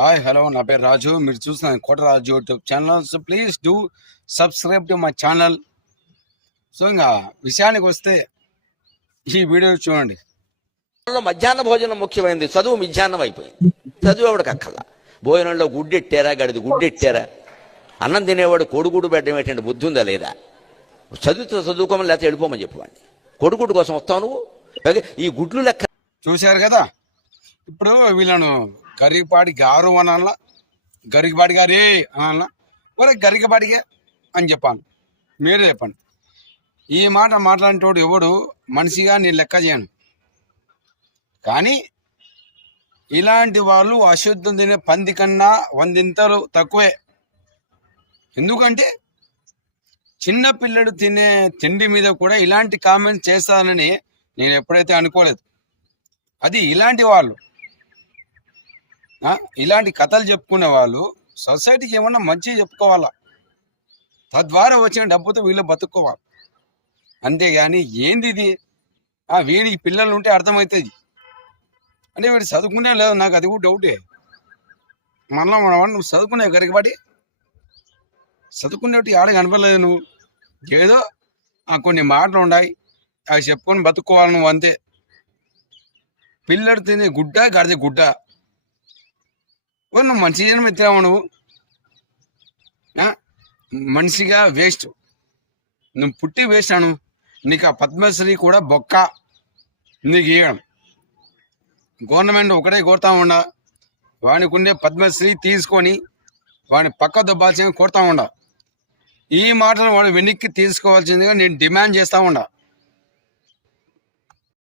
Hi hello నా పేరు రాజు. మీరు చూస్తున్నారు Kota Raju YouTube channel. So please do subscribe to my channel. So ఇంకా విషయానికి వస్తే ఈ వీడియో చూడండి. మధ్యాహ్న భోజనం ముఖ్యమైనది, చదువు మిధ్యాహ్నం అయిపోయింది. చదువు ఎవడికి అక్కల్లా. భోజనంలో గుడ్డెట్టారా, గడిది గుడ్డెట్టారా, అన్నం తినేవాడు కోడిగుడ్డు పెట్టడం ఏంటంటే బుద్ధి ఉందా లేదా? చదువుకోమని లేకపోతే వెళ్ళిపోమని చెప్పండి. కోడిగుడ్డు కోసం వస్తావు నువ్వు. ఈ గుడ్లు లెక్క చూశారు కదా. ఇప్పుడు వీళ్ళను గరికపాటి గారు అనాలా, గరికపాటి గారే అనాలా, ఒరే గరికపాటిగే అని చెప్పాను. మీరే చెప్పండి. ఈ మాట మాట్లాడినోడు ఎవడు మనిషిగా నేను లెక్క చేయను. కానీ ఇలాంటి వాళ్ళు అశుద్ధం తినే పంది కన్నా 100 తక్కువే. ఎందుకంటే చిన్న పిల్లడు తినే తిండి మీద కూడా ఇలాంటి కామెంట్స్ చేస్తానని నేను ఎప్పుడైతే అనుకోలేదు. అది ఇలాంటి వాళ్ళు, ఇలాంటి కథలు చెప్పుకునే వాళ్ళు సొసైటీకి ఏమన్నా మంచి చెప్పుకోవాలా, తద్వారా వచ్చిన డబ్బుతో వీళ్ళు బతుక్కోవాలి. అంతేగాని ఏంది ఇది, వీడికి పిల్లలు ఉంటే అర్థమవుతుంది అంటే వీడు చదువుకునే లేదు. నాకు అది కూడా డౌటే. మళ్ళా నువ్వు చదువుకునే గరికపాటి చదువుకునేటి ఆడ కనపడలేదు. నువ్వు ఏదో కొన్ని మాటలు ఉన్నాయి, అవి చెప్పుకొని బతుక్కోవాలి నువ్వు, అంతే. పిల్లడు తినే గుడ్డ గడిదే గుడ్డ. నువ్వు మంచి జనం ఎత్తావు, నువ్వు మనిషిగా వేస్ట్. నువ్వు పుట్టి వేస్ట్ అను. నీకు ఆ పద్మశ్రీ కూడా బొక్క నీకు ఇవ్వడం. గవర్నమెంట్ ఒకటే కోరుతా ఉండ, వానికి ఉండే పద్మశ్రీ తీసుకొని వాడిని పక్క దొబ్బాల్సింది కోరుతా ఉండ. ఈ మాటలు వాడు వెనక్కి తీసుకోవాల్సిందిగా నేను డిమాండ్ చేస్తా ఉండా.